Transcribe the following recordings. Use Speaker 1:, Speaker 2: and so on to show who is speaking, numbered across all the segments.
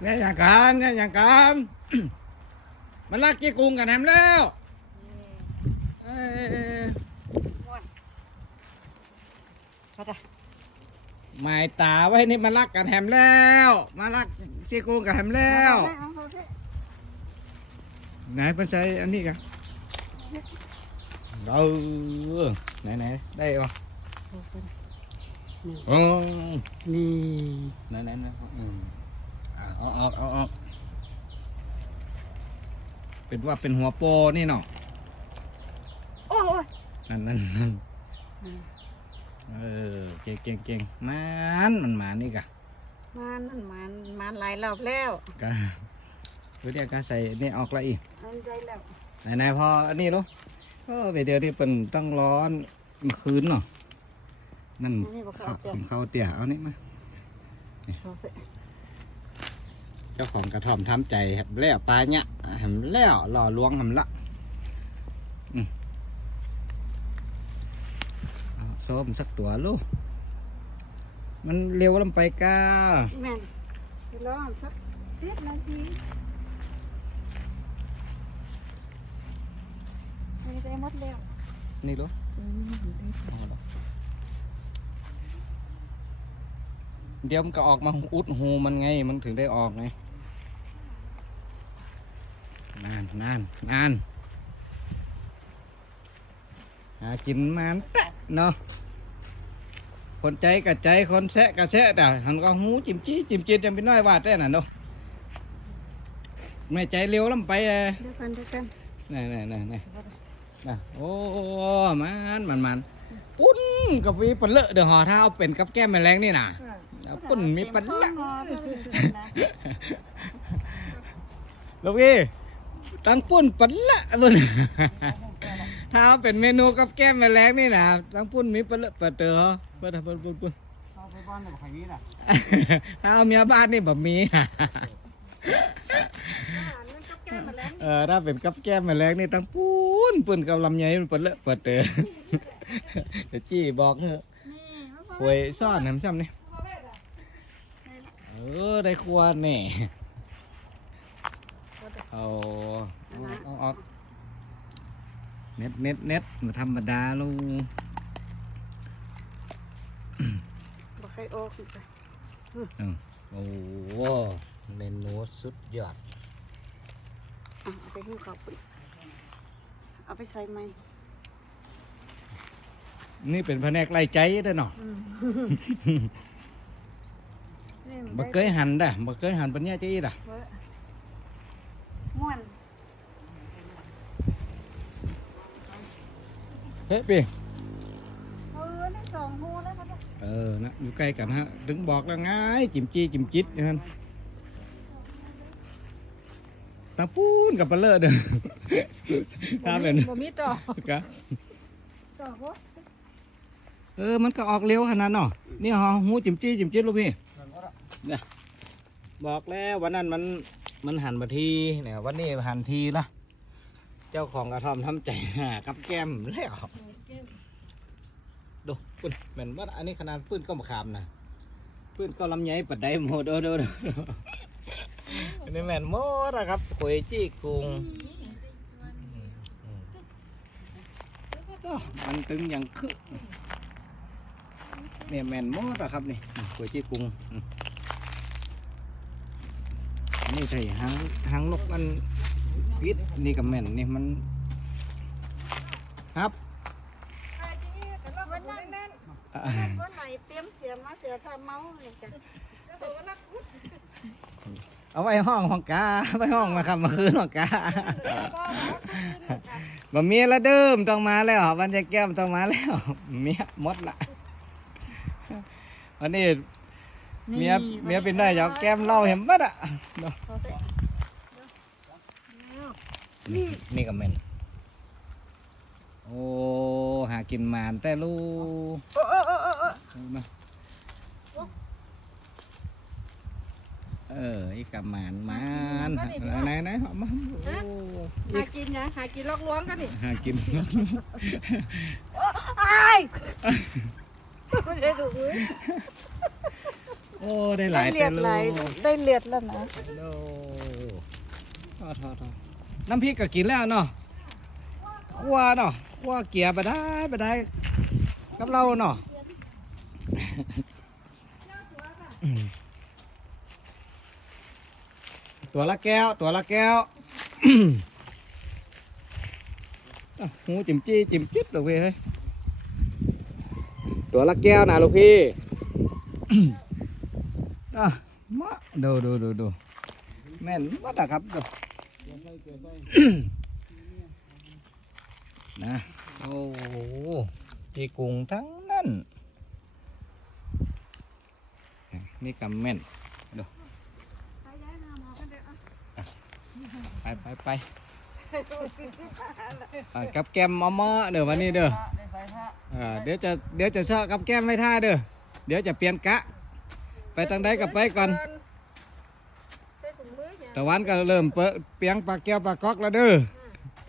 Speaker 1: เนี่ยอย่างกันเนี่ยอย่างกันมันลักกี้กรุงกันแฮมแล้วเอ้ย
Speaker 2: ม่วนเขาจะ
Speaker 1: หมายตาไว้นี่มันลักกันแฮมแล้ว มาลักกี้กรุงกันแฮมแล้ว
Speaker 2: เอาเอาเอา
Speaker 1: ไหนเป็นใช้อันนี้กันเออไหนไหนได้ปะ
Speaker 2: นี่
Speaker 1: โอ้
Speaker 2: นี่
Speaker 1: ไหนไหนไหนอืมอะ เอาเอาเอาเอาเป็นว่าเป็นหัวโปนี่เนาะ
Speaker 2: โอ้ย
Speaker 1: นั่นนั่นนั่นเออเก่งเก่งเก่งมันมันหมานี่กะ
Speaker 2: มันมันมันมันหลายรอบแล้ว
Speaker 1: กะเดี๋ยวกาใส่นี่ออกละอีก
Speaker 2: มันใจแล้ว
Speaker 1: ไหนไหนพออันนี้ลูกก็ไปเดี๋ยวที่เป็นต้องร้อนเมื่อคืนเนาะนั่น
Speaker 2: อันนี้บอก
Speaker 1: ข้า
Speaker 2: เขา
Speaker 1: ว
Speaker 2: เตีย
Speaker 1: ของข้าวเตี๋ยเอานี่มา
Speaker 2: เขาเสร็จ
Speaker 1: เจ้าของกระท่อมทำใจแหบแล้วปลาเนี่ยแหมแล้วหล่อลวงแหมละอืมเอาส้มสักตัวลูกมันเร็วลงไปกา
Speaker 2: แม่นไปรอสักสิบนาทีนี่ได้หมดแล้ว
Speaker 1: นี่ลูก
Speaker 2: อืมได้
Speaker 1: เอาละเดี๋ยวมันก็ออกมาอุดหูมันไง มันถึงได้ออกไง นานนานนานหากินมันแตะเนาะคนใจกับใจคนแซะกับแซะแต่หันก็หูจิ้มจี้จิ้มจีจะเป็นน้อยวาดได้น่ะเนาะไม่ใจเร็วลำไปเอ้
Speaker 2: เดี๋ยวกันเดี๋ยวกัน
Speaker 1: นี่นี่นี่นี่นะโอ้มันมันมันปุ้นกับวีปลาเลอะเดี๋ยวห่อถ้าเอาเป็นกับแก้มแมลงนี่น่ะปุ้นมีปลาเลอะ
Speaker 2: งอเท่านั้นนะ
Speaker 1: ลูกพี่ ตั้งปุ้นปลาเลอะปุ้นถ้าเอาเป็นเมนูกับแก้มแมลงนี่น่ะตั้งปุ้นมีปลาเลอะปลาเต๋อปลาปุ้นปุ้นปุ้น
Speaker 3: เอาไปบ้านกับใครนี้ล่ะ
Speaker 1: ถ้าเอาเมียบ้านนี่แบบมี
Speaker 2: นั่นก็แก้มาแล้ว
Speaker 1: เออถ้าเป็นกับแก้มแมลงนี่ตั้งปุ้นปุ้นกับลำไยมันปลาเลอะปลาเต๋อเดี๋ยวจี้บอกเนอะ
Speaker 2: นี่มัน
Speaker 1: หวยซ่อนน้ำซ้ำนี่เออได้ครัวแน่ เอาเอาเอาเอาเน็ตเน็ตเน็ตมาธรรมดาลูก
Speaker 2: บอกให้ออกอีกไป
Speaker 1: โอ้โหเมนูสุดยอด
Speaker 2: อะเอาไปให้เขาไปเอาไปใส่ไหม
Speaker 1: นี่เป็นแผนกไล่ใจเด้อเนาะ
Speaker 2: นี่
Speaker 1: บ่เคยหันเด้อบ่เคยหันปัญญาใจเด้อ
Speaker 2: เว้ยม่วน
Speaker 1: เฮ้ยพี่
Speaker 2: เออนี่สองหูแล้วก็ได้
Speaker 1: เออนะอยู่ใกล้กันฮะ ถึงบอกแล้วไงจิมจี้จิมจิตนะฮะตาปูนกับปลาเลอะเด้อถ้าเป็น
Speaker 2: บ่มีต่อกะต่อบ่
Speaker 1: เออ มันก็ออกเร็วขนาดเนาะนี่ฮะหูจิมจี้จิมจิตลูกพี่เนี่ยบอกแล้ววันนั้นมันมันหันมาทีเนี่ยวันนี้หันทีละ เจ้าของกระท่อมทำใจหากับแก้มแล้วดูปืนเหมือนว่าอันนี้ขนาดปืนก็มาขามนะปืนก็ลำไยปัดได้หมดดูดูดูอันนี้แม่นหมดนะครับขวยจี้กุงอ้าวมันตึงอย่างคือเนี่ยแม่นหมดนะครับนี่ขวยจี้กุงอืมนี่ใส่หางหางนกมัน พิษนี่กับแม่นนี่มันครับ
Speaker 2: วันนั้น
Speaker 1: อ่า
Speaker 2: วันไหนเตรียมเสียมาเสียทำเมาเลยจ้ะ
Speaker 1: เอาไว้ห้องห้องกาไว้ห้องมาคำมาคืนห้องกาบ่มีละเดิมต้องมาแล้ววันจะแก้มต้องมาแล้วเมียหมดละวันนี้เมียเมียเป็นได้อยากแก้มเหล่าเห็นบัดอะ นี่นี่กับเมนโอ้หากินหมานแต่ลูก
Speaker 2: โอ้โอ้โอ้โอ้โอ้
Speaker 1: เอามาเอออีกับหมานหมานไหนไหนๆเอามาโอ้
Speaker 2: หากินนะหากินลอกล้วงกันนี่
Speaker 1: หากิน
Speaker 2: ไอ้ายไม่ได้ดูเว้ย
Speaker 1: โอ้ได้หลาย
Speaker 2: ได้เลียด
Speaker 1: แต่
Speaker 2: หลาย
Speaker 1: โล
Speaker 2: ได้เลียดแล้วนะ
Speaker 1: โลทอดทอดทอด น้ำพริกก็กินแล้วเนาะคั่วเนาะคั่วเกียร์ไปได้ไปได้กับเราเนาะตัวละแก้ว ตัวละแก้วอะหูจิมจี้จิมจิ๊ดลูกพี่เฮ้ยตัวละแก้วนะลูกพี่อะมาดูดูดูดูแม่นวัดอะครับดู นะโอ้โหจีกุงทั้งนั้นนี่กำแม่นดูไปไปไปอะกับแก้มมอมอเดี๋ยววันนี้เด้ออ่าเดี๋ยวจะเดี๋ยวจะเชาะกับแก้มไม่ท่าเด้อเดี๋ยวจะเปลี่ยนกะ ไปทางใดกับไปก่อน
Speaker 2: ใส่ถุงมือเนี่ย
Speaker 1: ตะวันก็เริ่มเปเปียงปลาแก้วปลาก๊อกแล้วเด้อ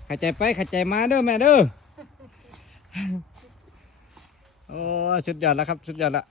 Speaker 1: ขัใจไปขัใจมาเด้อแม่เด้อโอ้สุดยอดแล้วครับ สุดยอดละ